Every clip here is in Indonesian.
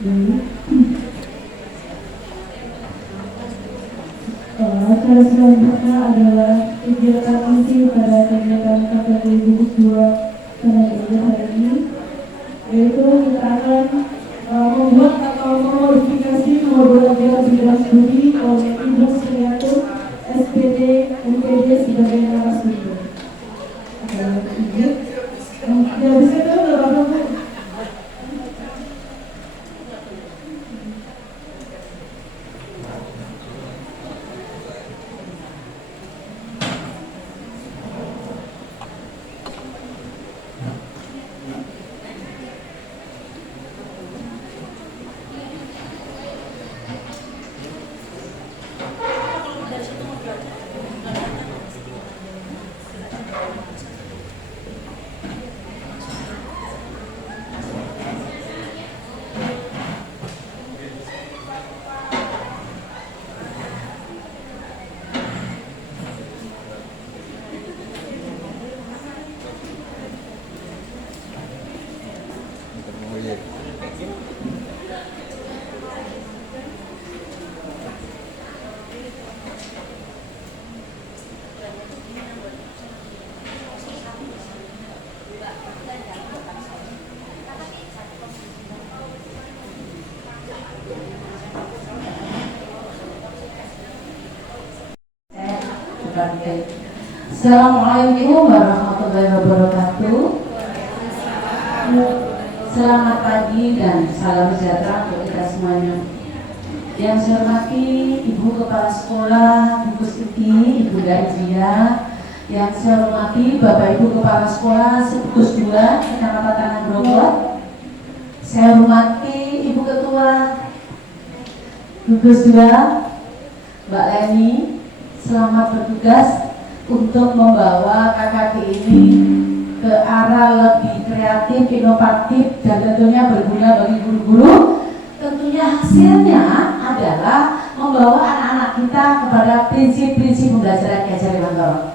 Acara selanjutnya adalah kegiatan inti pada kegiatan KKP Gugus 2 tenaga hari ini, yaitu kita akan membuat atau memodifikasi nomor 12 studi oleh Ibu Sriatur SPD MPD sebagai narasumber. Ya bisa kan Bapak-Bapak? Assalamualaikum warahmatullahi wabarakatuh. Selamat pagi dan salam sejahtera untuk kita semuanya. Yang saya hormati Ibu Kepala Sekolah Gugus Iki, Ibu Dajia. Yang saya hormati Bapak Ibu Kepala Sekolah Gugus 2 Kecamatan Tanah Grogol. Saya hormati Ibu Ketua Gugus 2 Mbak Leni. Selamat bertugas untuk membawa KKP ini ke arah lebih kreatif, inovatif, dan tentunya berguna bagi guru-guru. Tentunya hasilnya adalah membawa anak-anak kita kepada prinsip-prinsip pembelajaran Ki Dewantoro.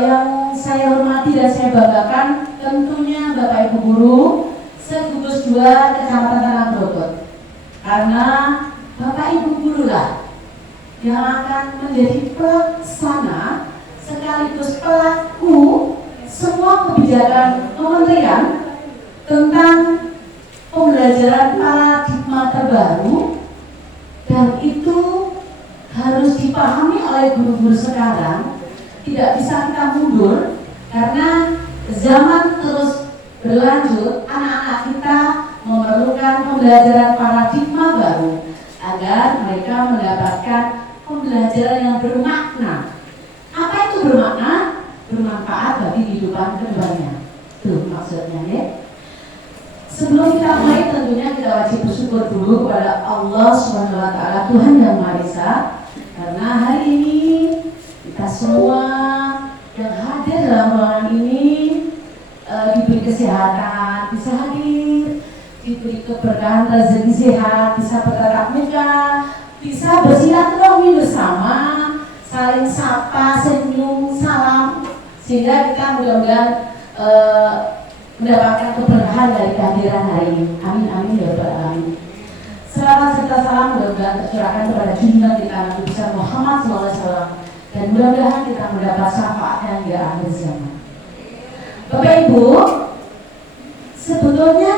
Yang saya hormati dan saya banggakan tentunya Bapak Ibu Guru se-Gugus 2 Kecamatan Tanah Grogol, karena Bapak Ibu Guru lah yang akan menjadi pelaksana sekaligus pelaku semua kebijakan kementerian tentang pembelajaran paradigma terbaru, dan itu harus dipahami oleh guru-guru sekarang. Tidak bisa kita mundur karena zaman terus berlanjut. Anak-anak kita memerlukan pembelajaran paradigma baru agar mereka mendapatkan pembelajaran yang bermakna. Apa itu bermakna? Bermanfaat bagi kehidupan kedepannya. Itu maksudnya ya. Sebelum kita mulai tentunya kita wajib bersyukur dulu kepada Allah Subhanahu wa taala, Tuhan yang Maha Esa, karena hari ini kita semua yang hadir dalam ruangan ini diberi kesehatan, bisa hadir, diberi keberkahan rezeki sehat, bisa bertatap muka, bisa bersilaturahmi bersama, saling sapa, senyum, salam, sehingga kita mudah-mudahan mendapatkan keberkahan dari kehadiran hari ini. Amin amin ya rabbal alamin. Selamat serta salam mudah-mudahan tercurahkan kepada junjungan kita Nabi besar Muhammad SAW, dan mudah-mudahan kita mendapat syafaatnya hingga akhir zaman. Bapak Ibu, sebetulnya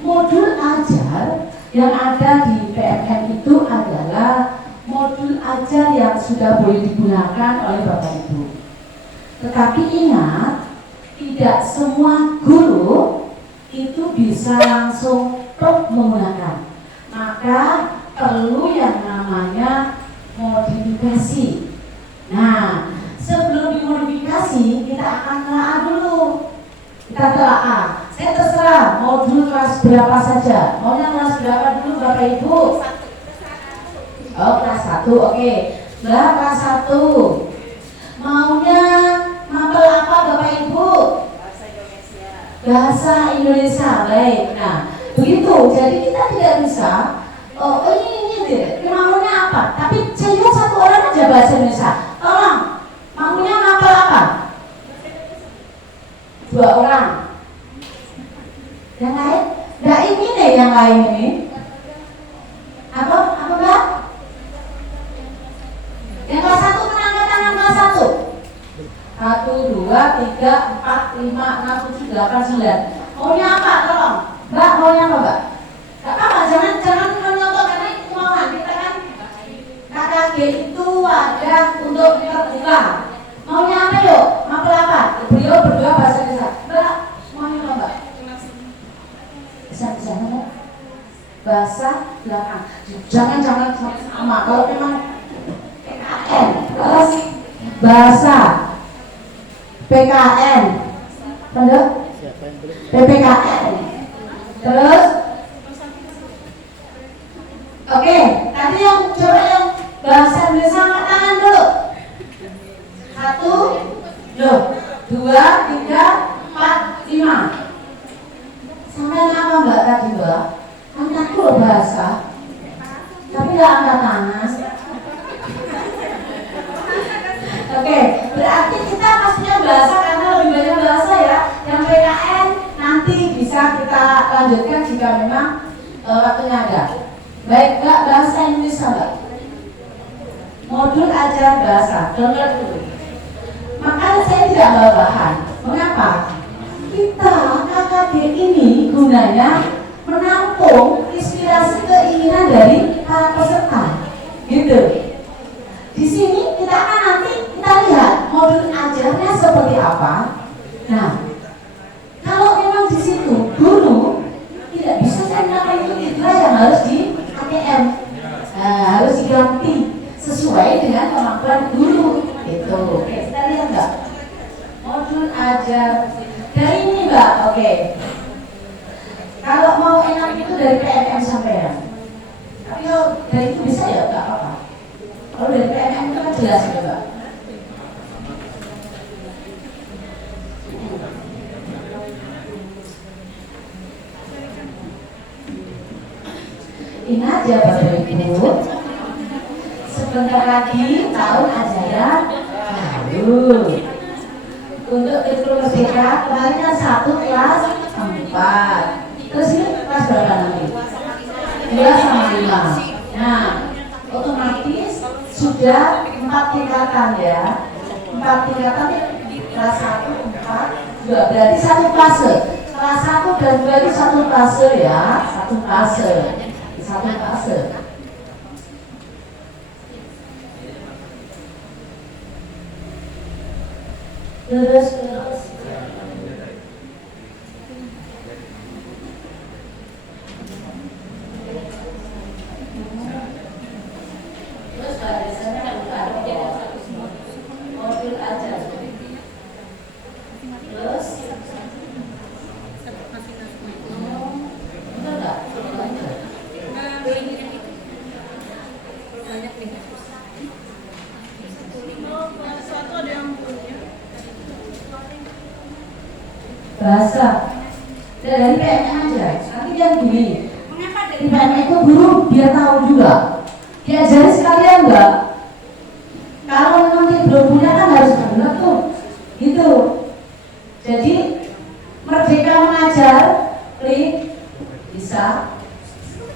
modul ajar yang ada di PMN itu adalah modul ajar yang sudah boleh digunakan oleh Bapak Ibu. Tetapi ingat, tidak semua guru itu bisa langsung menggunakan. Maka perlu yang namanya modifikasi. Nah, sebelum dimodifikasi kita akan telaah dulu. Kita telaah. Saya terserah modul kelas berapa saja. Maunya kelas berapa dulu Bapak Ibu? Oh, kelas 1, oke. Nah, kelas 1 maunya mapel apa Bapak Ibu? Bahasa Indonesia. Baik. Nah, begitu. Jadi kita tidak bisa ini maunya apa? Tapi saya lihat satu orang aja bahasa Indonesia. Tolong, maunya mapel apa? 2 orang. Yang lain? Nggak ini deh yang lain ini. 89. Maunya apa? Tolong. Mbak, maunya apa, Mbak? Gak apa-apa, jangan menyontoh karena itu kemauan kita kan. KKG itu wadah untuk terbuka. Maunya apa yuk? Mapel apa? Beliau berdua bahasa desa. Mbak, maunya apa, Mbak? Bisa Mbak? Bahasa belakang. Jangan sama. Kalau memang PKN, terus bahasa PKN, bener? PPKN, terus oke, tadi yang coba yang bahasa Indonesia angkat tangan dulu. 1, 2, 3, 4, 5. Sampai apa Mbak tadi Mbak? Kan takut bahasa, tapi nggak angkat tangan. Oke, berarti kita pastinya bahasa karena lebih banyak bahasa ya. Yang PKN nanti bisa kita lanjutkan jika memang waktunya ada. Baik Mbak, bahasa Indonesia Mbak. Modul ajar bahasa, dengar dulu. Makanya saya tidak bawa bahan. Mengapa? Kita KKG ini gunanya menampung inspirasi keinginan dari para peserta, gitu. Di sini kita akan nanti kita lihat modul ajarnya seperti apa. Nah, kalau memang di situ guru tidak bisa saya bilang itu yang harus di ATM, harus diganti sesuai dengan kemampuan guru. Itu. Oke, kita lihat Mbak. Modul ajar dari ini Mbak. Oke. Kalau mau enak itu dari PNM sampean. Tapi kalau dari itu bisa ya nggak apa-apa. Kalau dari PNM itu kan jelas ya Mbak. Ini aja Bapak Ibu. Sebentar lagi tahun ajaran baru. Untuk itu merdeka kemarin kan 1 kelas 4. Terus ini kelas berapa nanti? 2 sama 5. Nah, otomatis sudah 4 tingkatan ya. 4 tingkatan kelas 1, 4, 2. Berarti 1 fase. Kelas 1 dan 2 itu 1 fase ya. 1 fase. 1 fase. Terus modul ajar. Terus bahasa dari PNM aja. Nanti dia gini. Mengapa dari PNM itu guru dia tahu juga. Diajari sekalian enggak? Kalau memang dia belum punya kan harus benar tuh. Gitu. Jadi merdeka mengajar, klik bisa.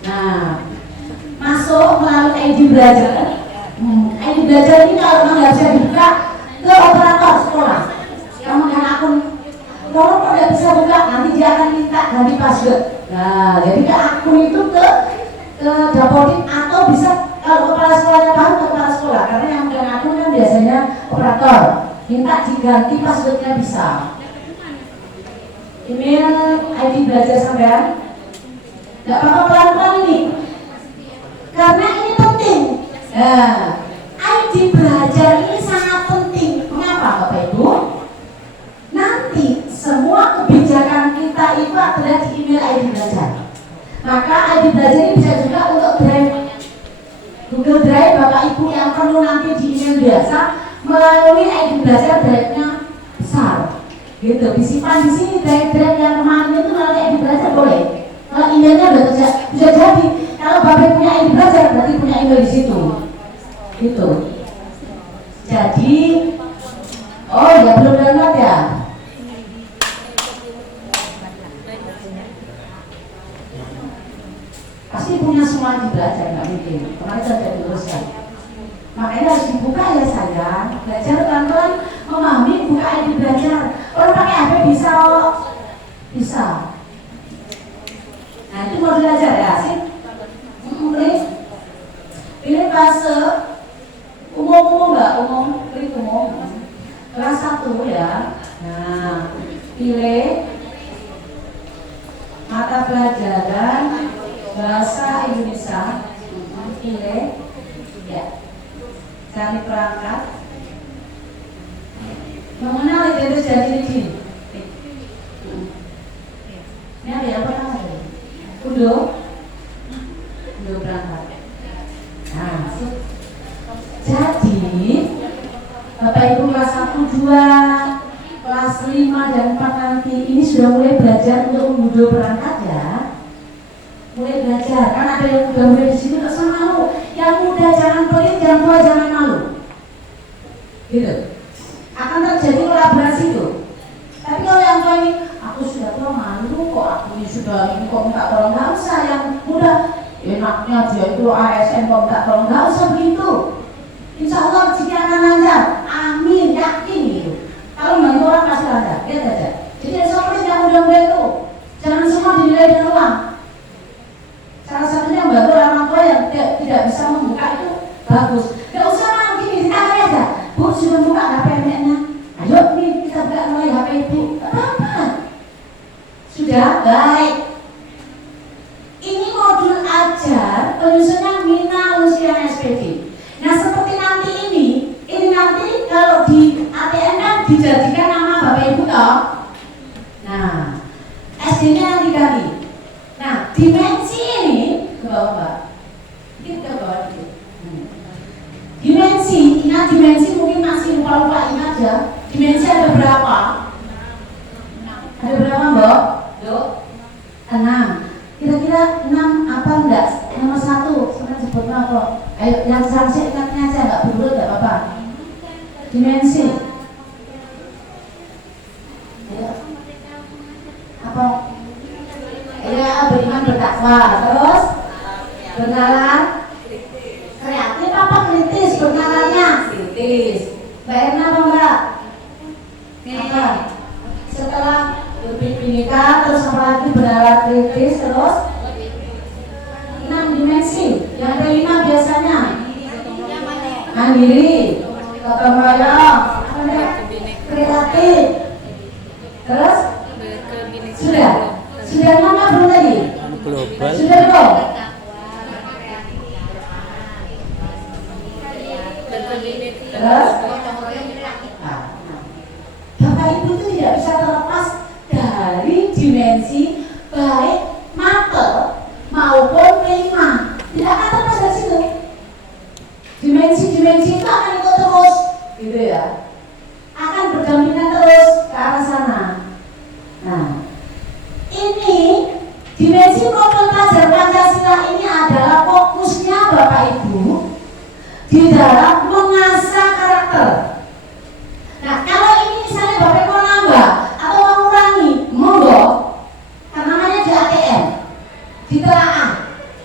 Nah, masuk melalui ID belajar. ID belajar ini kalau memang nggak bisa dibuka ke operator sekolah yang megang akun. Kalau tidak bisa buka, nanti dia akan minta ganti password. Nah, jadi ke akun itu ke Dapodik atau bisa kalau kepala sekolahnya paham ke kepala sekolah karena yang megang akun kan biasanya operator. Minta diganti passwordnya bisa. Email ID belajar sampean. Nggak apa-apa pelan-pelan ini, karena ini penting. Nah, ID belajar ini sangat penting. Mengapa Bapak Ibu? Nanti semua kebijakan kita itu adalah di email ID belajar. Maka ID belajar ini bisa juga untuk drive, Google Drive Bapak Ibu yang perlu nanti di email biasa melalui ID belajar drive-nya besar. Gitu, disimpan di sini drive-drive yang kemarin itu melalui ID belajar boleh. Kalau emailnya udah bisa jadi. Kalau Bapak punya ID belajar berarti punya email di situ. Gitu. Jadi, oh ya belum download ya. Pasti punya semua di belajar, nggak mungkin. Kemarin sudah diluruskan. Makanya harus dibuka ya sayang. Belajar pelan-pelan memahami buka ID belajar. Orang pakai HP bisa Bisa. Nah itu mau belajar ya sih. Pilih fase umum nggak umum, pilih umum kelas 1 ya. Nah pilih mata pelajaran bahasa Indonesia, pilih ya, cari perangkat mengenal identitas dan ciri-ciri. Ini ada yang pernah ada? Udah berangkat. Nah, jadi Bapak Ibu kelas 1, 2, kelas 5 dan 4 nanti ini sudah mulai belajar untuk mengunduh perangkat ya. Mulai belajar, kan ada yang udah mulai di sini nggak usah malu. Yang muda jangan pelit, yang tua jangan malu. Gitu. Akan terjadi kolaborasi itu. Tapi kalau yang tua ini, aku sudah tua malu kok, aku ini sudah ini kok minta tolong, nggak usah. Yang muda enaknya dia itu ASN kok minta tolong, nggak usah begitu. Insya Allah rezeki akan lancar, amin, yakin gitu. Kalau bantu orang pasti lancar, lihat aja. Jadi seperti yang muda-muda itu, jangan semua dinilai dengan uang. Salah satunya membantu orang tua yang tidak bisa membuka itu bagus. Gak usah malu gini, ditanya aja. Bu, sudah buka HP-nya. Ayo nih kita buka mulai HP ibu. Apa? Sudah baik. Ini modul ajar penyusunnya Mina Luciana SPD. Nah seperti nanti ini nanti kalau di ATM kan dijadikan nama Bapak Ibu toh. Nah SD-nya nanti ganti. Nah dimensi ini ke bawah Mbak, ini ke bawah dikit. Dimensi, ingat dimensi mungkin masih lupa-lupa, ingat ya. Dimensi ada berapa? Ada berapa Mbak? 6. Kira-kira 6 apa enggak? Nomor 1, sekarang sebut apa? Ayo, yang saya ingatnya aja, enggak berurut, enggak apa-apa. Dimensi. Ayo. Apa? Ya, beriman bertakwa. Terus? Bernalar? Kreatif apa kritis? Bernalarnya? Kritis. Mbak Erna apa Mbak? Apa? Setelah berbineka, terus apa lagi bernalar kritis, terus 6 dimensi. Yang kelima biasanya mandiri, gotong royong, kreatif. Terus sudah mana belum tadi? Global. Sudah belum? Terus Bapak Ibu itu tidak bisa terlepas dari dimensi baik mata maupun prima. Tidak akan terlepas dari situ. Dimensi itu akan ikut terus, gitu ya. Akan berdampingan terus ke arah sana. Nah, ini dimensi modul pelajar Pancasila ini adalah fokusnya Bapak Ibu di dalam mengasah karakter. Nah, kalau ini misalnya Bapak Ibu nambah atau mengurangi, monggo. Karena namanya di ATM, ditelaah.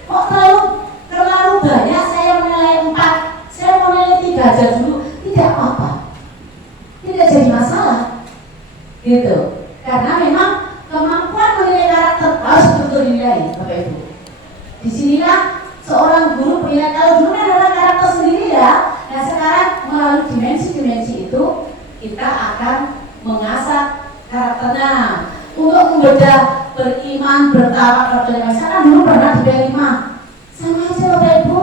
Kok terlalu banyak saya menilai 4, saya mau nilai 3 aja dulu, tidak apa-apa. Tidak jadi masalah. Gitu. Karena memang kemampuan menilai karakter harus betul dinilai, Bapak Ibu. Disinilah seorang guru punya, kalau dulu kan ada karakter sendiri ya. Nah sekarang melalui dimensi-dimensi itu kita akan mengasah karakternya untuk membedah beriman, bertawakal dan misalkan dulu pernah di 5 sama aja Bapak Ibu.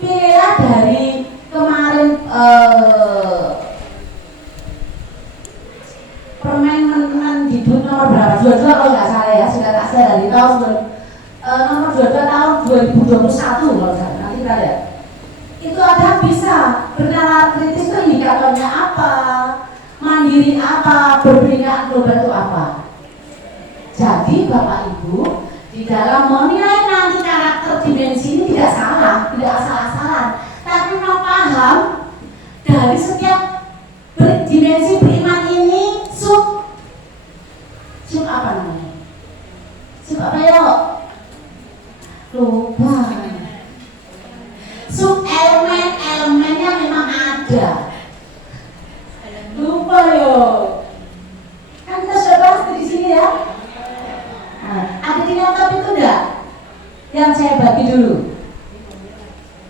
Pilihlah dari kemarin permen di nomor berapa? 22 kalau nggak salah ya, sudah tak saya dari tahun nomor 22 tahun 2021 kalau saya nanti kita lihat. Itu ada bisa bernalar kritis itu indikatornya apa, mandiri apa, berbeda global itu apa. Jadi Bapak Ibu di dalam menilai nanti karakter dimensi ini tidak salah, tidak asal-asalan, tapi mau paham dari setiap dimensi beriman ini sub apa namanya? Sub apa ya? Lupa. Sub elemennya memang ada. Lupa yo. Kan kita sudah bahas di sini ya. itu enggak? Yang saya bagi dulu.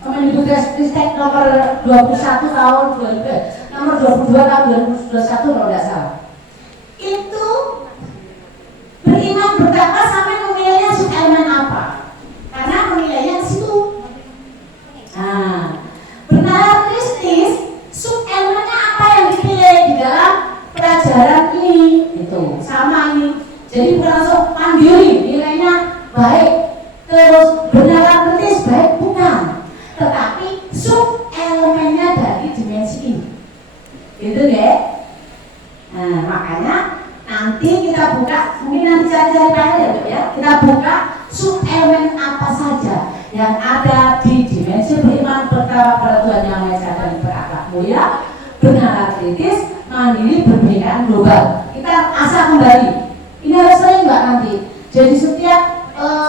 Kemendikbudristek nomor 21 tahun 2000, nomor 22 tahun 2021 kalau tidak salah. Itu beriman bertakwa sampai menilainya subelemen apa? Karena menilainya di situ. Nah, bernalar kristis subelemennya apa yang dipilih di dalam pelajaran ini? Itu sama ini. Jadi bukan langsung mandiri nilainya baik, terus bernalar kritis baik, bukan. Tetapi sub elemennya dari dimensi ini, gitu ya. Nah, makanya nanti kita buka, mungkin nanti cari-cari panel ya, kita buka sub elemen apa saja yang ada di dimensi beriman bertakwa pada Tuhan Yang Maha Esa dan berakhlak mulia, bernalar kritis, mandiri, berpendidikan global. Kita asah kembali. Ini harus sering Mbak nanti. Jadi setiap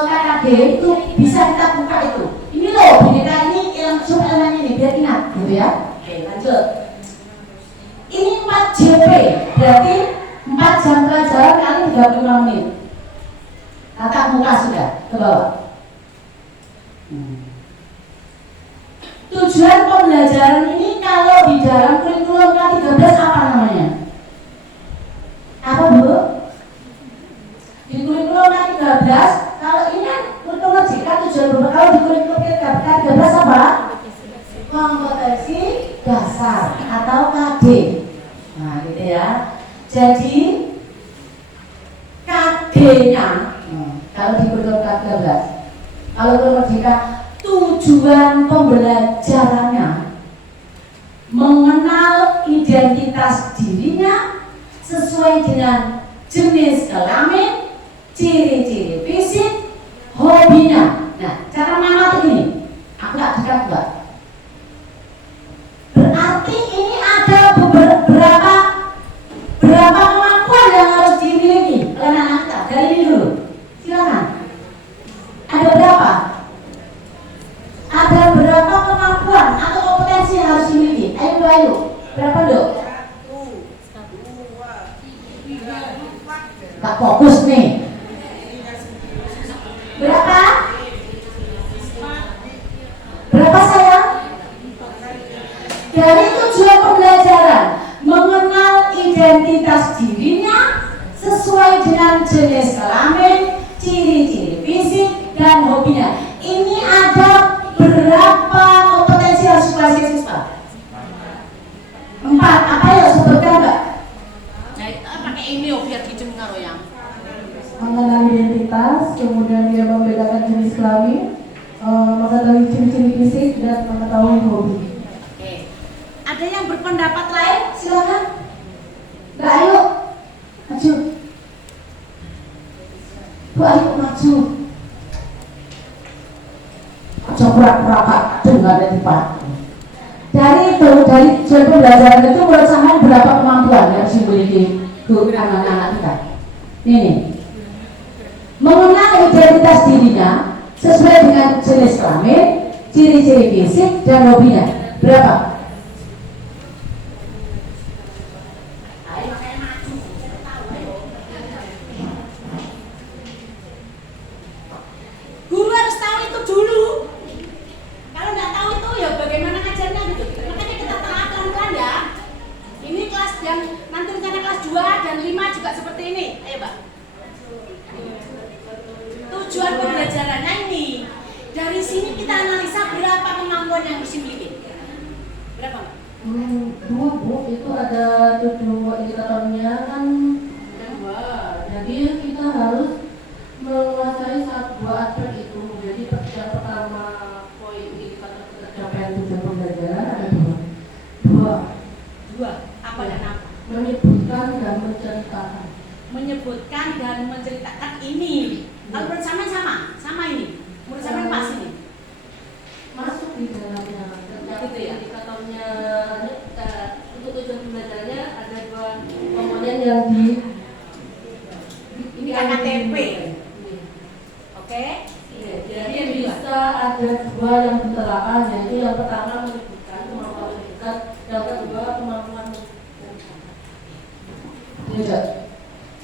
KKG itu bisa kita buka itu. Ini loh, BDK ini yang sub elemen ini biar ingat, gitu ya. Oke, lanjut. Ini 4 JP, berarti 4 jam pelajaran kali 35 menit. Tatap muka sudah, ke bawah. Tujuan pembelajaran ini kalau di dalam kurikulum K13 apa namanya? Apa Bu? Di kurikulum K13, kalau ini kan kurikulum JK tujuan berubah. Kalau di kurikulum K13 apa? Kompetensi dasar atau KD. Nah gitu ya. Jadi KD-nya kalau di kurikulum K13, kalau kurikulum JK tujuan pembelajarannya mengenal identitas dirinya sesuai dengan jenis kelamin, ciri-ciri fisik, hobinya. Nah, cara mengamati ini, aku nggak dekat Mbak. Berarti ini ada berapa kemampuan yang harus dimiliki oleh anak kita. Dari ini dulu, silakan. Ada berapa? Ada berapa kemampuan atau kompetensi yang harus dimiliki? Ayo. Berapa Dok? 1, 2, 3, 4. Tak fokus nih. Berapa? Berapa sayang? Dari tujuan pembelajaran mengenal identitas dirinya sesuai dengan jenis kelamin, ciri-ciri fisik, dan hobinya. Ini ada berapa kompetensi yang harus dikuasai siswa? 4. Apa ya sebutkan Mbak? Nah, pakai ini biar didengar yang Mengenal identitas, kemudian dia membedakan jenis kelamin, mengetahui ciri-ciri fisik, dan mengetahui hobi. Oke. Ada yang berpendapat lain? Silakan. Mbak ayo maju. Bu ayo maju. Coba pura-pura Pak dengar dari Pak. Dari tujuan pembelajaran itu menurut sampean berapa kemampuan yang harus dimiliki Bu anak-anak kita? Ini mengenal identitas dirinya sesuai dengan jenis kelamin, ciri-ciri fisik, dan hobinya. Berapa? Guru harus tahu itu dulu. Kalau nggak tahu itu ya bagaimana ngajarnya gitu. Makanya kita telah pelan-pelan ya. Ini kelas yang nanti rencana kelas 2 dan 5 juga seperti ini. Ayo Mbak. Tujuan pembelajarannya ini. Dari sini kita analisa berapa kemampuan yang harus dimiliki. Berapa Mbak? Dua Bu, itu ada 7 indikatornya kan. Jadi kita harus menguasai 2 aspek itu. Jadi yang pertama poin indikator pencapaian tujuan pembelajaran ada 2. Apa dan apa? Menyebutkan dan menceritakan. Menyebutkan dan menceritakan ini. Kalau menurut sama ini. Menurut sama pas ini. Masuk di dalamnya. Gitu ya? Indikatornya untuk tujuan pembelajarannya ada 2 komponen yang di Ini KKTP. Oke? Jadi bisa ada 2 yang ditelaah, yaitu yang pertama menyebutkan kemampuan mendekat, yang kedua kemampuan tidak.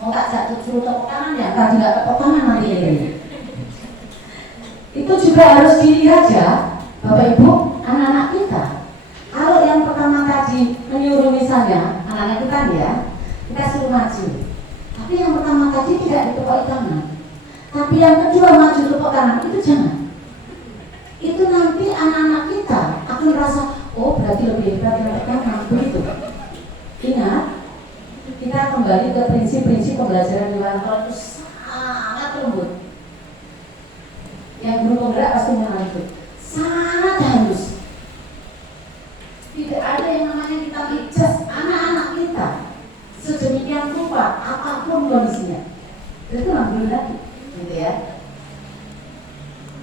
Mau tak jatuh suruh tepuk tangan ya? Tadi nggak tepuk tangan nanti ini. juga harus dilihat ya, Bapak Ibu, anak-anak kita. Kalau yang pertama tadi menyuruh misalnya, anak-anak kita ya, kita suruh maju. Tapi yang pertama tadi tidak ditepuk tangan. Tapi yang kedua maju tepuk tangan, itu jangan. Itu nanti anak-anak kita akan merasa, oh berarti lebih hebat mereka mampu itu. Ingat, kita kembali ke prinsip-prinsip pembelajaran di luar itu sangat lembut. Yang guru penggerak pasti mengenal itu. Sangat halus. Tidak ada yang namanya kita adjust anak-anak kita sedemikian rupa apapun kondisinya. Itu ngambil lagi, gitu ya.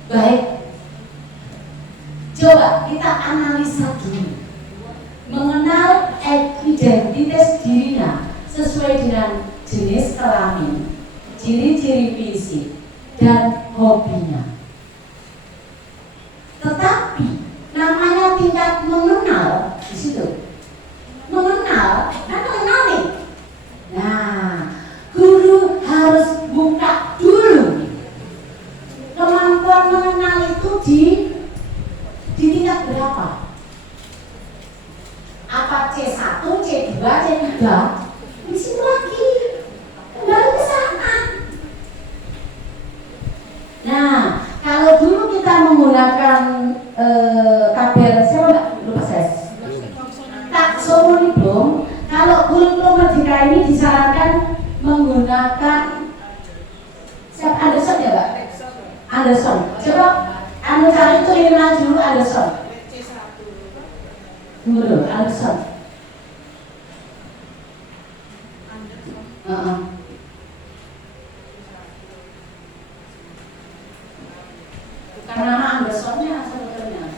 Baik. Coba kita analisa dulu. Mengenal identitas dirinya sesuai dengan jenis kelamin, ciri-ciri fisik, dan hobinya. Tetapi namanya tingkat mengenal di situ. Mengenal, kan mengenal nih. Nah, guru harus buka dulu. Kemampuan mengenal itu di tingkat berapa? Apa C1, C2, C3? Di situ lagi. Kembali ke sana. Nah, kalau dulu kita menggunakan tabel, siapa enggak lupa saya? Taksononi belum. Kalau kurikulum Merdeka ini disarankan menggunakan siapa? Anderson ya, Pak? Anderson. Coba Anda cari itu email dulu Anderson. Dulu Anderson. Bukan nama Andersonnya sebetulnya.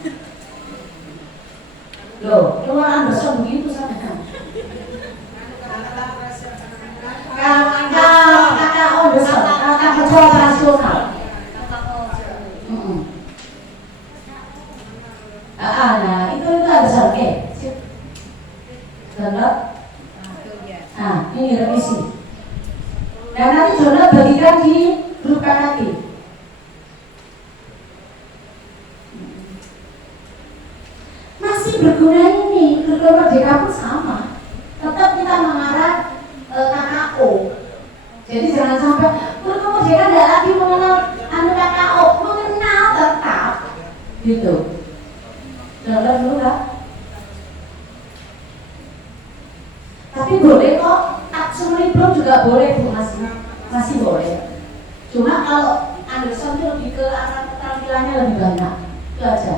Loh, keluar Anderson begitu sama. Kakak Anderson, kakak ketua operasional. Nah, itu Anderson, oke. Download. Nah, ini revisi. Dan nanti download bagikan di grup KKT. Masih berguna ini, kurikulum Merdeka pun sama. Tetap kita mengarah KKO. Jadi jangan sampai kurikulum Merdeka tidak lagi mengenal KKO, mengenal tetap gitu. Download dulu lah. Tapi boleh kok, taksononi belum juga boleh Bu, masih boleh. Cuma kalau Anderson itu lebih ke arah keterampilannya lebih banyak, itu aja.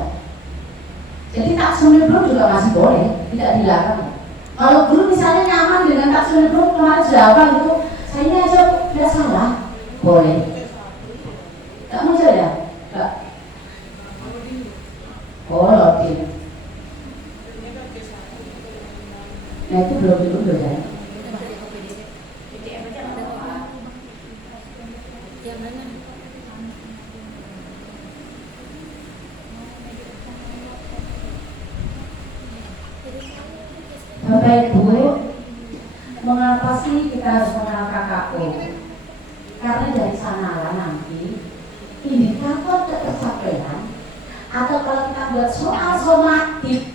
Jadi taksononi belum juga masih boleh, tidak dilarang. Kalau guru misalnya nyaman dengan taksononi belum kemarin sudah apa gitu, saya ini aja tidak salah, boleh. Tak muncul ya, Mbak? Oh, loading. Nah itu belum dulu ya. Bapak Ibu, mengapa sih kita harus mengenal KKO? Karena dari sanalah nanti indikator ketercapaian, atau kalau kita buat soal somatik,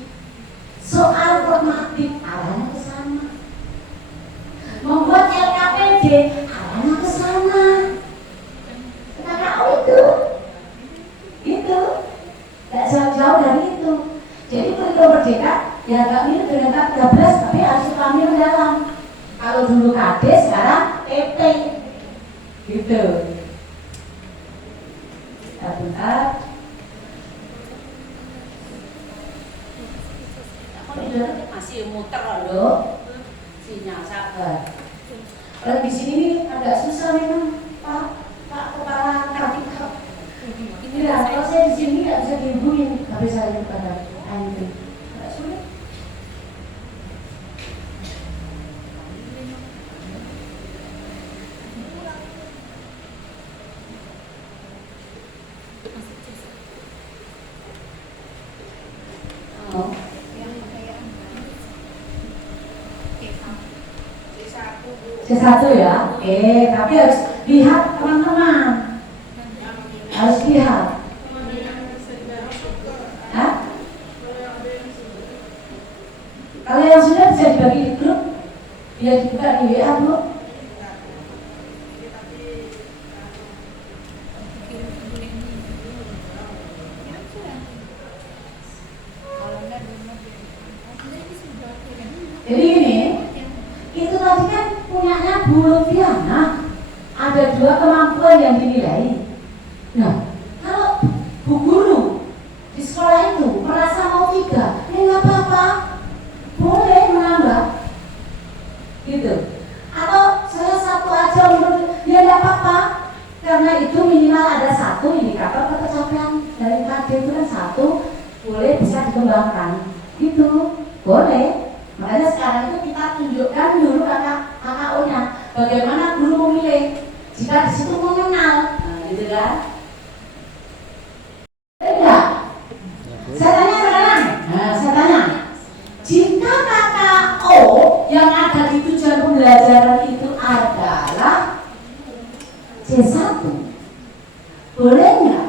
soal formatif arahnya ke sana. Membuat LKPD arahnya ke sana. KKO itu nggak jauh-jauh dari itu. Jadi kurikulum Merdeka ya agak mirip dengan K13, tapi harus kami mendalam. Kalau dulu KD, sekarang PP gitu. Bentar. Masih muter loh, sinyal sabar. Kalau di sini agak susah memang, Pak Kepala Kartika. Ini lah, kalau saya di sini nggak bisa dihubungin, tapi saya pada itu nggak sulit. Oh. C1 ya, oke, tapi harus lihat teman-teman, harus lihat. Biar dibuka di WA, Bu. Jadi ini, itu tadi kan punyanya Bu Lutfiana. Ada 2 kemampuan yang dinilai. Nah, kalau Bu Guru di sekolah itu merasa mau 3, nggak apa-apa, boleh menambah, gitu. Atau saya 1 aja menurut ya nggak apa-apa, karena itu minimal ada 1 indikator ketercapaian dari KD itu kan 1, boleh bisa dikembangkan, gitu, boleh. Makanya sekarang itu kita tunjukkan dulu KKO-nya, bagaimana guru memilih. Jika di situ mengenal, nah, gitu kan? Enggak. Saya tanya sekarang. Nah, saya tanya. Jika KKO yang ada di tujuan pembelajaran itu adalah C1, boleh nggak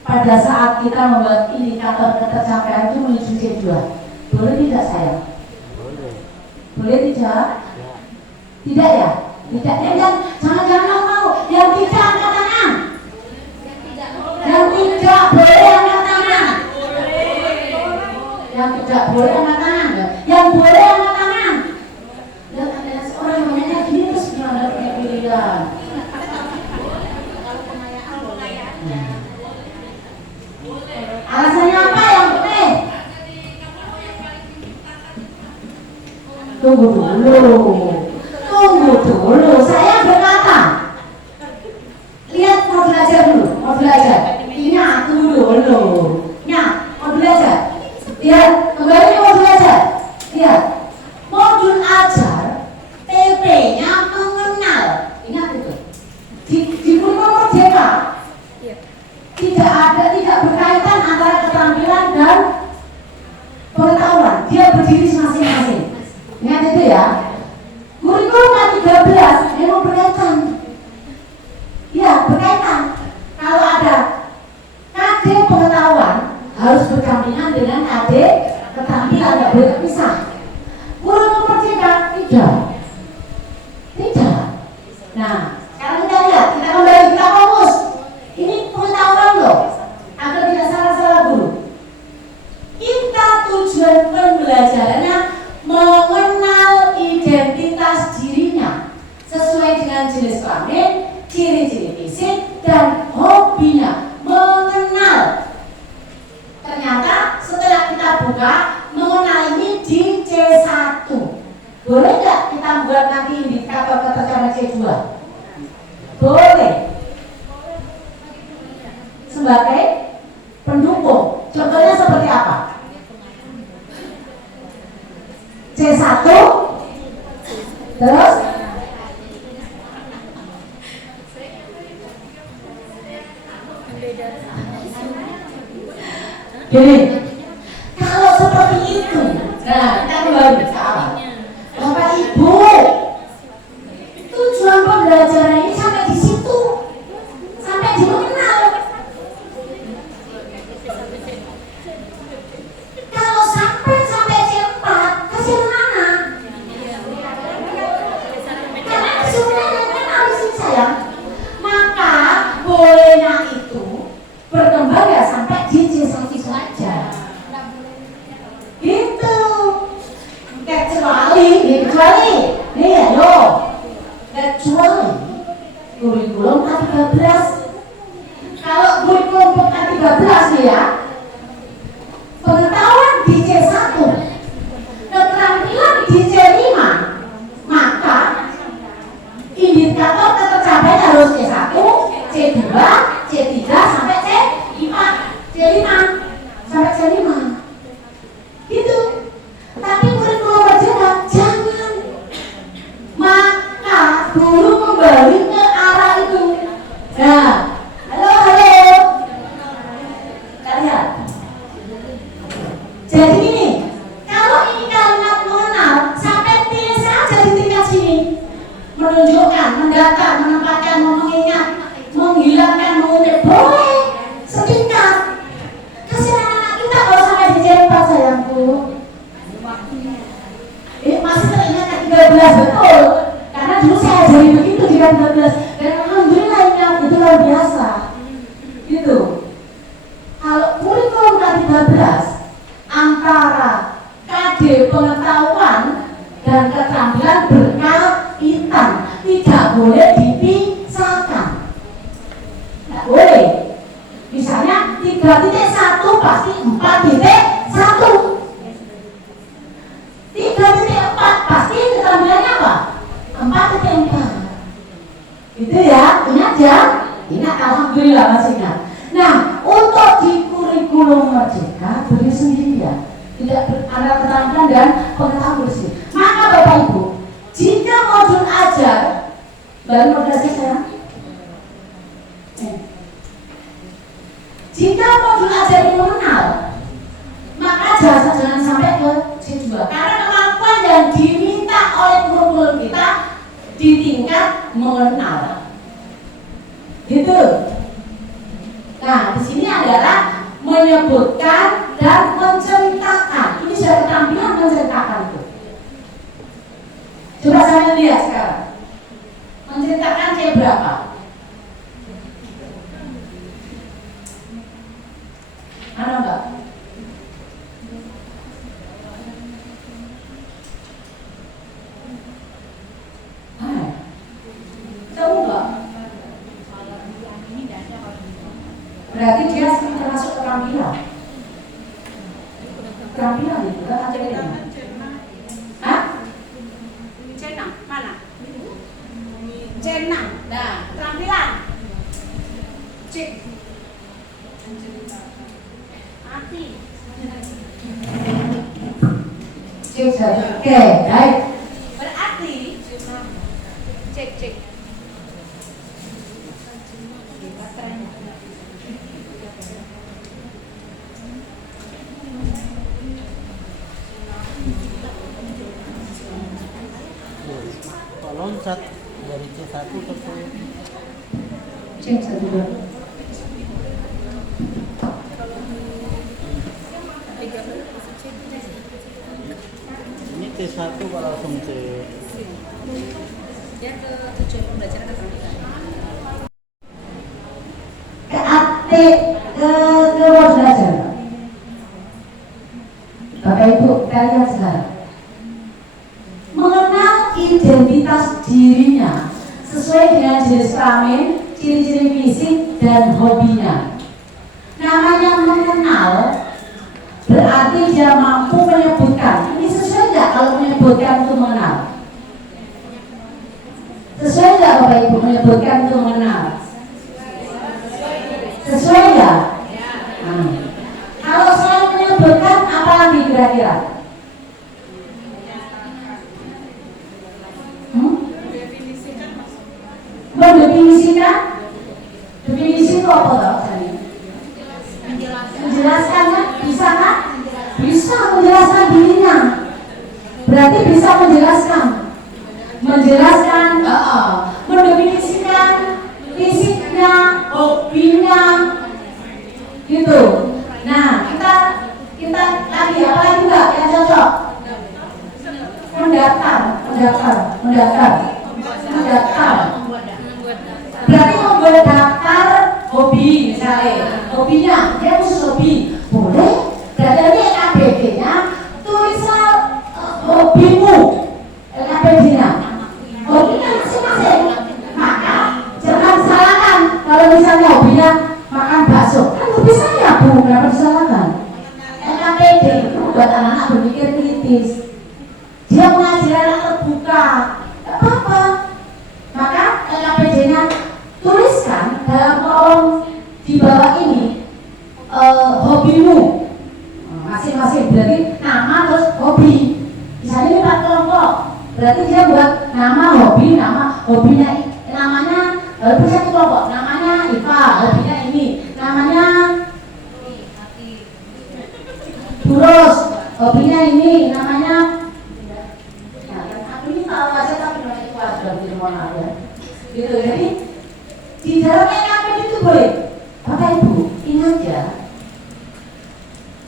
pada saat kita membuat indikator ketercapaian itu menuju C2? Boleh tidak saya? Boleh tidak? Tidak ya? Tidak. Jangan mau. Yang tidak angkat tangan. Yang tidak boleh angkat tangan. Yang tidak boleh angkat tangan. Yang boleh angkat tangan. Dan ada seorang yang nanya gini terus gimana punya pilihan. Alasannya apa yang boleh? Tunggu dulu, saya berkata, lihat mau belajar dulu, Ina, tunggu dulu, mau belajar, lihat, kembali mau belajar, lihat, modul ajar, TP-nya mengenal, ingat itu, di buku Merdeka, tidak berkaitan antara keterampilan dan pengetahuan, dia berdiri masing-masing. Ingat itu ya. Kurikulum K13 memang berkaitan. Ya, berkaitan. Kalau ada KD pengetahuan harus berdampingan dengan KD keterampilan, tidak boleh terpisah. Kurikulum Merdeka tidak. Nah, sekarang kita lihat, kita kembali, kita fokus. Ini pengetahuan loh, agar tidak salah-salah guru. Kita tujuan pembelajarannya mengenal identitas dirinya sesuai dengan jenis kelamin, ciri-ciri fisik, dan hobinya. Mengenal. Ternyata setelah kita buka, mengenal ini di C1. Boleh nggak kita buat nanti indikator ketercapaian C2? Boleh. Sebagai pendukung. Contohnya seperti apa? C1 terus gini, kalau seperti itu, nah kita kembali ke awal. Bapak Ibu, tujuan pembelajaran ini sampai di situ, sampai di mengenal. Kalau sampai C4, kasih mana? Karena sebenarnya mengenal sih sayang. Maka bolehnya itu berkembang ya sampai di C1 saja. Gitu. Kecuali nih ya lo. Kecuali kurikulum K13. Kalau kurikulum K13 nih ya, pengetahuan di C1, keterampilan di C5, maka indikator ketercapaian harus C1, C2, C3 sampai C5, sampai C5. Gitu. Tapi kurikulum Merdeka jangan. Maka dulu kembali ke arah itu. Nah, halo. Kita lihat. Jadi gini, pengetahuan dan keterampilan berkaitan, tidak boleh dipisahkan. Tidak boleh. Misalnya 3.1 pasti 4.1. 3.4 pasti keterampilannya apa? 4.4. Itu ya, ingat ya? Ingat, alhamdulillah masih ingat. Nah, untuk di kurikulum Merdeka beliau sendiri ya, tidak ada keterampilan dan pengetahuan bersih. Maka Bapak Ibu, jika modul ajar, balik modulasi saya. Jika modul ajar ini mengenal, maka jangan sampai ke C2. Karena kemampuan yang diminta oleh kurikulum kita di tingkat mengenal. Gitu. Nah, di sini adalah menyebutkan dan menceritakan. Ini sudah keterampilan menceritakan itu. Coba saya lihat sekarang. Menceritakan kayak berapa? Mana Mbak? Tahu Mbak? Berarti dia termasuk keterampilan. Keterampilan itu kan aja ini. Hah? C6 mana? C6. Nah, keterampilan. Cek. Mati. Cek. Oke, baik. Berarti cek. Loncat dari C1 ke Cek 1 2. ini C1 kalau langsung C. Dia ke tujuan pembelajaran keterampilan. Ke AT ke modul ajar. Bapak Ibu, kita lihat sekarang. Mengenal identitas dirinya sesuai dengan jenis kelamin, ciri-ciri fisik, dan hobinya. Namanya mengenal berarti dia mampu menyebutkan. Ini sesuai nggak kalau menyebutkan itu mengenal? Sesuai nggak Bapak Ibu menyebutkan itu mengenal? Sesuai nggak? Nah, kalau saya menyebutkan apa lagi kira-kira? Mendefinisikan? Definisi itu apa toh? Menjelaskannya bisa kan? Bisa menjelaskan dirinya. Berarti bisa menjelaskan. Mendefinisikan fisiknya, hobinya, gitu. Nah, kita lagi apa lagi Mbak yang cocok? Mendaftar. Berarti membuat daftar hobi misalnya, hobinya dia khusus hobi, boleh. Berarti nanti LKPD-nya tulislah hobimu, LKPD-nya, hobinya masing-masing. Maka jangan salahkan kalau misalnya hobinya makan bakso, kan hobi saya Bu, kenapa disalahkan? LKPD itu buat anak-anak berpikir kritis. Dia mengajar anak terbuka, tidak apa-apa. Maka LKPD-nya tuliskan dalam kolom di bawah ini hobimu masing-masing, berarti nama terus hobi. Misalnya ini 4 kelompok, berarti dia buat nama hobi, nama hobinya namanya itu 1 kelompok, namanya IPA, hobinya ini, namanya Burus, hobinya ini, namanya aku ini tahu aja tapi namanya keluarga gitu, mohon maaf ya. Gitu, jadi di dalam LKPD itu boleh. Bapak Ibu, ingat ya,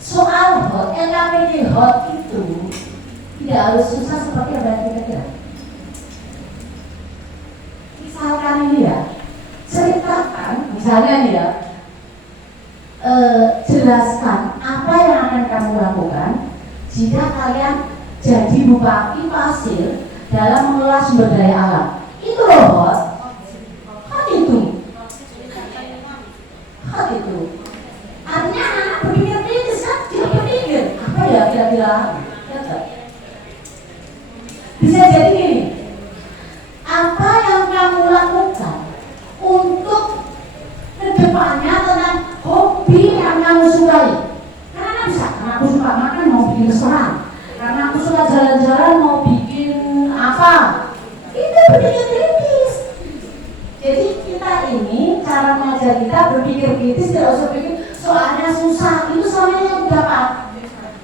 soal hot, LKPD hot itu tidak harus susah seperti yang kita kira. Misalkan ini ya, ceritakan, misalnya nih ya, jelaskan apa yang akan kamu lakukan jika kalian jadi bupati Pasir dalam mengelola sumber daya alam. Itu robot. Kan itu. Artinya anak berpikir kritis kan, dia berpikir apa ya kira-kira. Bisa jadi gini, apa yang kamu lakukan untuk kedepannya tentang hobi yang kamu sukai. Karena bisa, karena aku suka makan mau bikin restoran, karena aku suka jalan-jalan mau bikin apa. Itu berpikir kritis. Jadi kita ini cara mengajar kita berpikir kritis, tidak usah pikir soalnya susah, itu soalnya udah Pak.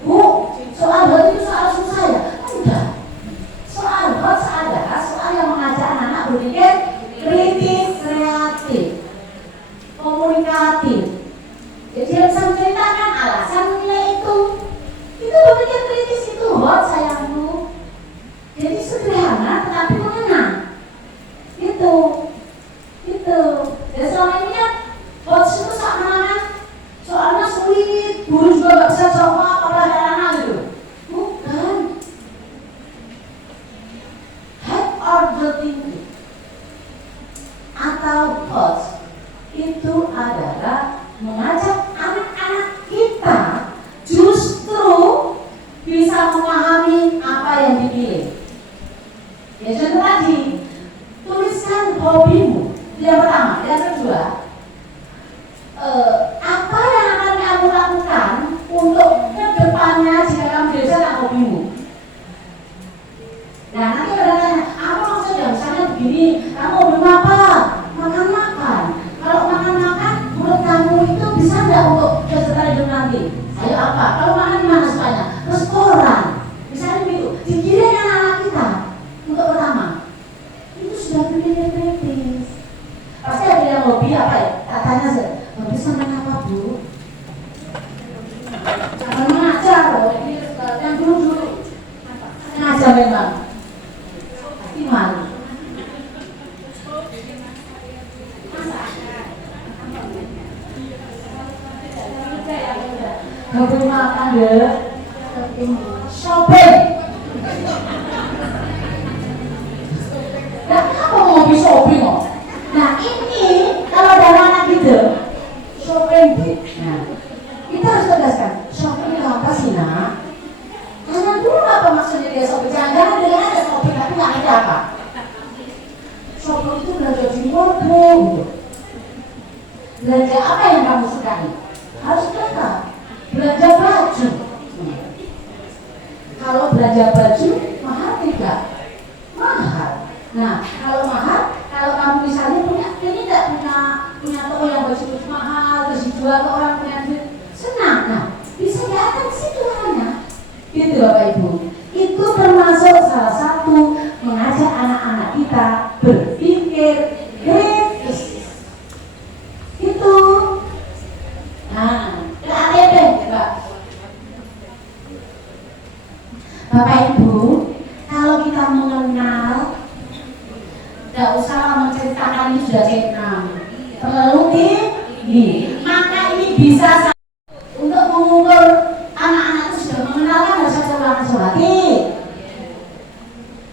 Bu, soal hot itu soal susah ya? Enggak. Soal hot adalah soal yang mengajak anak-anak berpikir kritis, kreatif, komunikatif. Jadi yang saya menceritakan alasan menilai itu berpikir kritis itu hot sayangku. Jadi sederhana tetapi mengena. Itu. Dan selama ini kan hot itu soalnya sulit, guru juga gak bisa jawab kalau ada anak gitu. Bukan. Head order thinking atau hot itu adalah mengajak anak-anak kita justru bisa memahami apa yang dipilih. Ya contoh tadi, tuliskan hobimu. Yang pertama, yang kedua, apa yang akan kamu lakukan untuk kedepannya jika kamu belajar hobimu. Nah nanti ada tanya, apa maksudnya? Misalnya begini, kamu hobi apa? Makan. Kalau makan, menurut kamu itu bisa nggak untuk kesetaraan hidup nanti? Ayo apa? Kalau makan di mana sukanya? Restoran. Misalnya begitu. Dikirim anak-anak kita untuk pertama. Itu sudah berpikir kritis. Pasti ada yang hobi apa ya? Tanya saya, hobi senang apa Bu? Jangan mengajar loh. Yang dulu ngajar memang. Pasti malu. Hobi makan deh. Shopping. Nah, kenapa hobi shopping kok? Nah ini kalau ada anak gitu shopping. Nah kita harus tegaskan shopping itu apa sih nak? Tanya dulu apa maksudnya dia shopping. Jangan-jangan dia ada shopping tapi nggak ada apa. Shopping itu belanja di mall gitu. Belanja apa yang kamu sukai? Harus dekat. Belanja baju. Kalau belanja baju mahal tidak? Mahal. Nah kalau mahal, kalau kamu misalnya ini tidak punya toko yang baju mahal terus dijual ke orang punya duit, senang. Nah bisa datang ke situ orangnya. Gitu Bapak Ibu. Itu termasuk salah satu mengajak anak-anak kita berpikir kritis. Itu. Nah, kreatif deh, Pak. Bapak Ibu, kalau kita mengenal, tidak usah menceritakan ini sudah C6, terlalu tinggi. Maka ini bisa untuk mengukur anak-anak itu sudah mengenal kan harus ada langsung mati.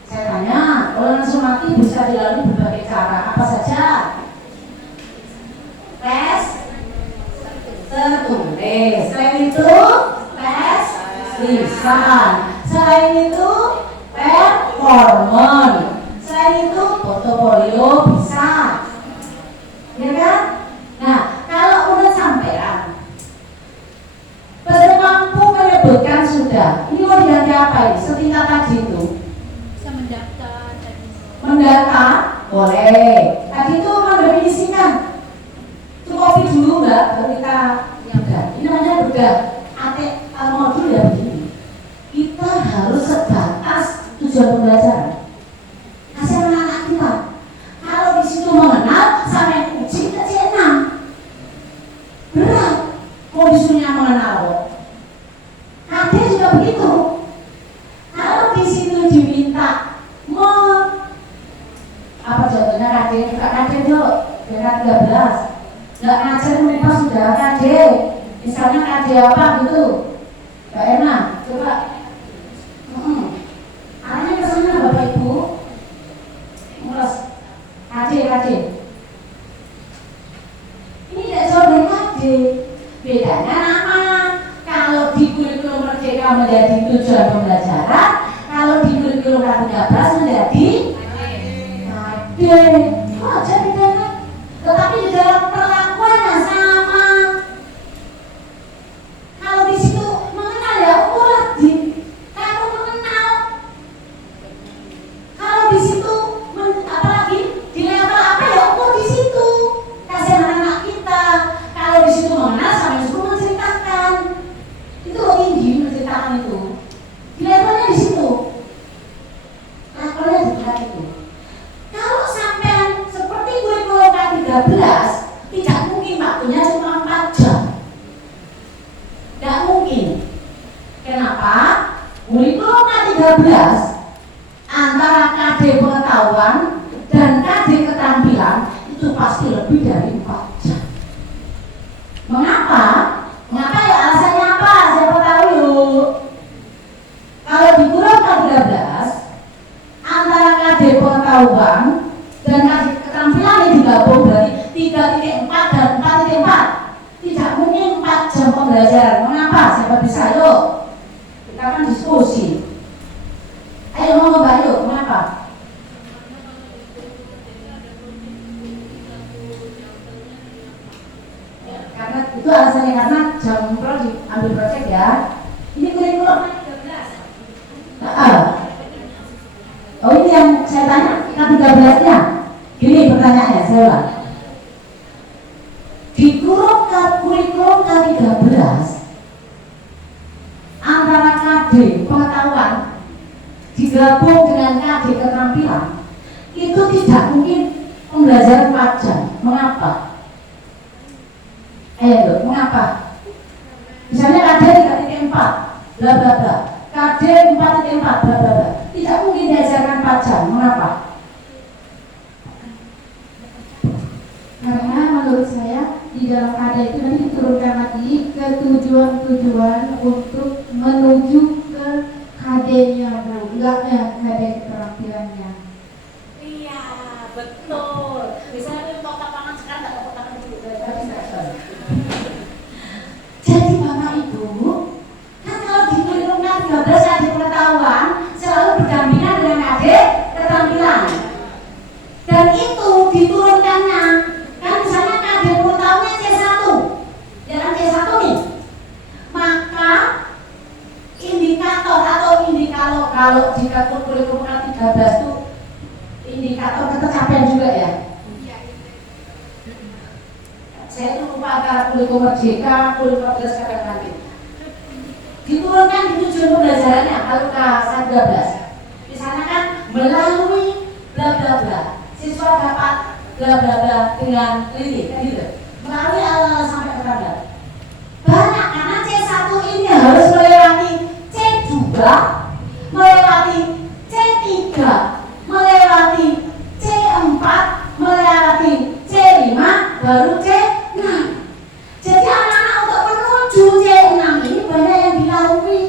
Saya tanya, kalau langsung mati bisa dilalui berbagai cara, apa saja? Tes tertulis, selain itu tes lisan, selain itu performance, selain itu portofolio bisa, ya kan? Nah, kalau udah sampean mampu menyebutkan sudah, ini mau diganti apa ini? Setingkat tadi itu Bisa mendaftar dan mendata, boleh. Tadi itu mendefinisikan cukupi dulu Mbak, baru kita bedah. Ini namanya bedah modul ya begini. Kita harus sebatas tujuan pembelajaran. Kasih anak-anak kita. Kalau di situ mengenal sampai uji ke C6 berat. Kok disuruhnya mengenal kok? KD juga begitu. Kalau di situ diminta apa contohnya KD, buka KD dulu, biar 13. Nggak ngajar mereka sudah KD. Misalnya KD apa gitu, Mbak Erna, coba menjadi tujuan pembelajaran, kalau di kurikulum K13 menjadi KD. Itu aja bedanya. Tetapi di dalam perlakuannya sama. Kalau di situ mengenal ya ukurlah di kamu mengenal. Kalau di situ apalagi di level apa ya ukur di situ. Kasih anak-anak kita. Kalau di situ mengenal sampai suruh menceritakan. Itu loh tinggi menceritakan itu. Di levelnya di situ. Levelnya di tingkat itu. Kalau sampai seperti kurikulum K13, tidak mungkin waktunya cuma 4 jam. Tidak mungkin. Kenapa? Kurikulum K13 antara KD pengetahuan dan KD keterampilan itu pasti lebih dari 4 jam. Mengapa? Mengapa ya? Alasannya apa? Siapa tahu yuk. Kalau di kurikulum K13 antara KD pengetahuan dan KD keterampilan yang digabung berarti 3.4 dan 4.4. Tidak mungkin 4 jam pembelajaran. Mengapa? Siapa bisa? Yuk. Kita akan diskusi. Ayo ngomong Mbak, yuk. Mengapa? Ya, karena itu alasannya karena jam proyek ambil proyek ya. Ini kurikulum K13. Oh ini yang saya tanya K13-nya. Gini pertanyaannya, saya ulang. Di kurikulum K13 antara KD pengetahuan digabung dengan KD keterampilan itu tidak mungkin pembelajaran 4 jam. Mengapa? Ayo, mengapa? Misalnya KD 3.4 bla bla bla, KD 4.4 bla bla bla, tidak mungkin diajarkan 4 jam. Mengapa? Karena menurut saya di dalam KD itu nanti diturunkan lagi ke tujuan-tujuan untuk menuju ke KD-nya, enggak ya KD keterampilannya. Iya, betul. Misalnya di kota pangan sekarang nggak kota pangan dulu. Jadi Bapak Ibu, kan kalau di kurikulum K13 KD pengetahuan selalu berdampingan dengan KD keterampilan. Dan itu diturunkannya, kan misalnya KD pengetahuannya C1, ya kan C1 nih. Maka indikator atau kalau di kurikulum K13 itu indikator ketercapaian juga ya. Saya itu lupa antara kurikulum Merdeka, kurikulum 14 kadang nanti diturunkan di tujuan pembelajarannya. Kalau K13 misalnya kan melalui bla bla bla siswa dapat bla bla bla dengan teliti kan gitu, melalui sampai ke tanggal banyak karena C1 ini harus melewati C2, melewati C3, melewati C4, melewati C5, baru C6. Jadi anak-anak untuk menuju C6 ini banyak yang dilalui.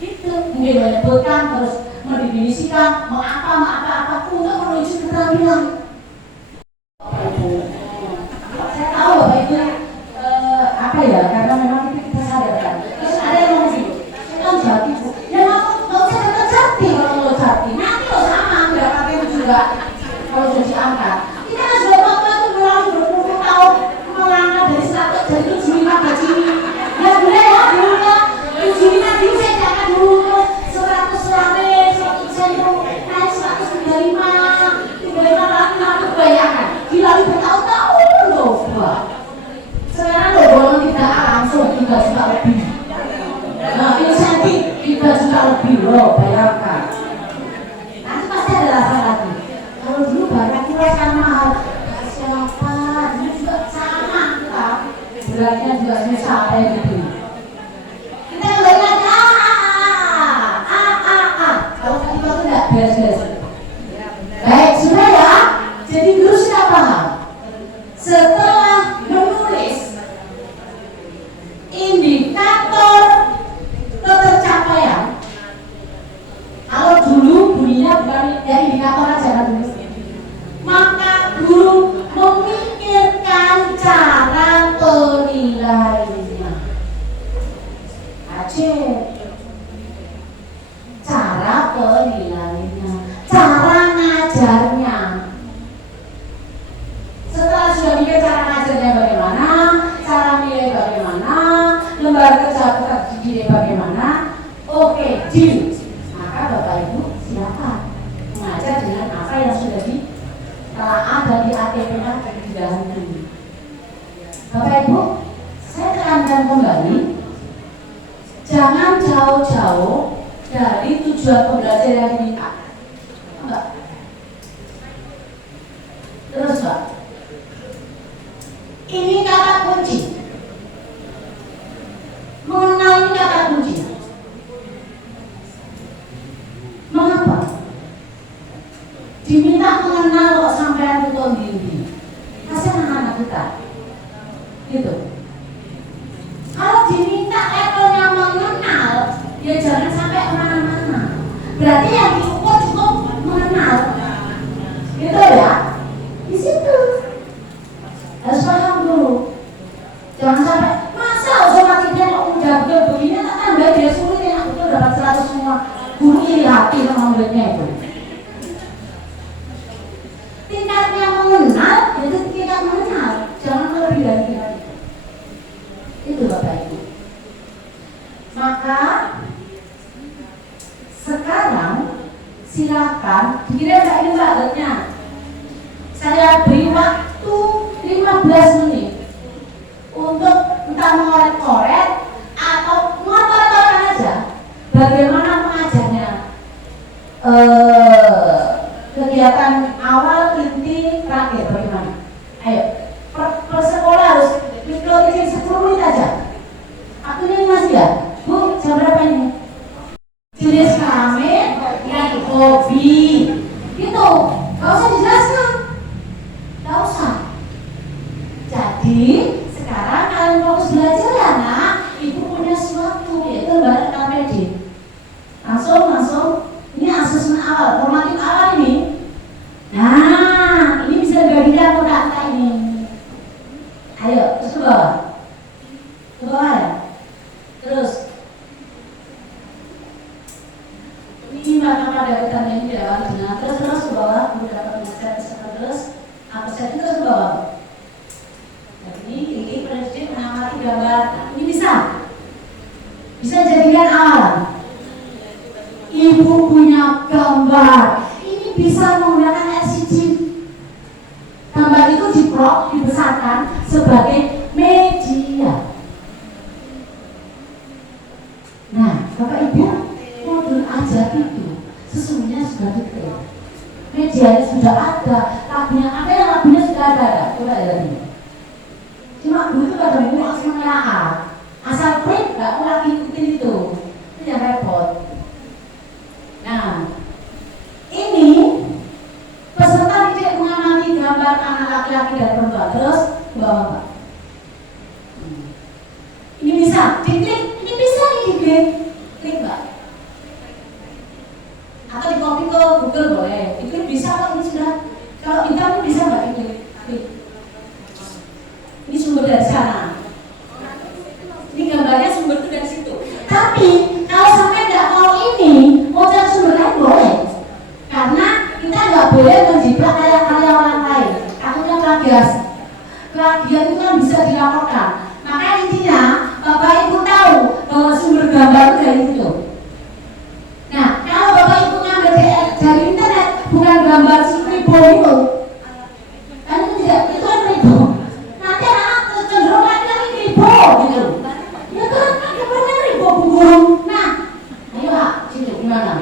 Gitu, mungkin menyebutkan terus mendefinisikan mengapa untuk menuju keterampilan. Saya tahu Bapak itu apa ya, karena memang kita sadarkan. Terus ada yang ngomong gitu, saya kan jati Bu. Ya nggak usah tetap jati kalau mau jati. Nanti lo sama mendapatkan juga kalau jadi angkat. Kita kan sudah tua itu melalui berpuluh tahun melangkah dari 100 jadi 75 gaji. Ya boleh ya dulu ya 75 dulu saya jangan dulu 100 lari 100 sendok naik 135 lagi kebanyakan dilalui bertahun-tahun loh Pak. Sekarang loh golongan tidak langsung 3 juta lebih. Nah insentif 3 juta lebih loh, bayangkan. Nanti pasti ada alasan lagi. Kalau dulu barang kita kan mahal, siapa? Ini juga sama kita. Beratnya juga susah kayak gitu. Kita kembali lagi kalau tadi itu tidak beres-beres. Baik, sudah ya. Jadi guru sudah paham. Setelah menulis indikator ketercapaian, kalau dulu bunyinya bukan ya indikator aja kan dulu, maka guru memikirkan cara penilaiannya. Bapak Ibu, saya tekankan kembali, jangan jauh-jauh dari tujuan pembelajaran yang diminta. Enggak. Terus Pak, ini kata kunci. Mengenal ini kata kunci. Mengapa? Diminta mengenal kok sampai tutup diri. Kasih anak-anak kita. Gitu. Kalau diminta levelnya mengenal, ya jangan sampai kemana-mana. Berarti yang diukur cukup mengenal. Gitu ya. Di situ harus paham dulu. Jangan sampai masa otomatisnya udah betul begini tak tambah dia sulit ya betul dapat 100 semua. Guru iri hati sama muridnya itu. Tingkatnya mengenal, itu tingkat mengenal. Jangan lebih dari tingkat itu. Itu Bapak Ibu. Maka sekarang silakan dikirim Mbak ini Mbaknya. Saya beri waktu 15 menit untuk entah mengorek-korek atau ngotot-ngotot aja bagaimana mengajarnya kegiatan awal, inti, terakhir bagaimana? Ayo, per sekolah harus mikrotikin 10 menit aja. Waktunya masih ya? Bu, jam berapa ini? Jenis kelamin yang hobi gitu, gak usah dijelaskan, gak usah. Jadi sekarang kalian fokus belajar ya nak. Ibu punya sesuatu yaitu lembaran KPD. Langsung ini asesmen awal, formatif awal ini. Nah, ini bisa dibagikan ke kakak ini. Ayo, terus ke bawah. Ke bawah ya. Terus ini maka pada kita ini diawali dengan terus ke bawah, kemudian dapat mengeset terus, apa set terus ke bawah. Jadi ini presiden mengamati gambar. Ini bisa jadikan awalan. Ibu punya gambar. Ini bisa menggunakan LCD. Gambar itu diprop, dibesarkan sebagai media. Nah, Bapak Ibu, modul ajar itu sesungguhnya sudah detail. Medianya sudah ada, lagunya sudah ada. Coba lihat ini. Cuma dulu itu ada buku asal asal print nggak mau lagi ikutin itu yang repot. Nah, ini peserta didik mengamati gambar anak laki-laki dan perempuan. Terus ke bawah Pak. Ini bisa diklik, ini bisa diklik, klik Pak. Atau di copy ke Google boleh. Diklik bisa kok ini sudah. Kalau hitam bisa nggak diklik? Klik. Ini sumber dari sana. Ini gambarnya sumber itu dari situ. Tapi kalau sampai nggak mau ini, mau cari sumber lain boleh. Karena kita nggak boleh menjiplak karya orang lain. Takutnya plagiasi. Plagiat itu kan bisa dilaporkan. Maka intinya Bapak Ibu tahu bahwa sumber gambar itu dari situ. Nah, kalau Bapak Ibu ngambil dari internet bukan gambar ribu itu, kan itu tidak, itu kan ribu. Nanti anak cenderung lagi ribu gitu. Ya kan gambarnya ribu guru. Nah, ayo Pak, situ gimana?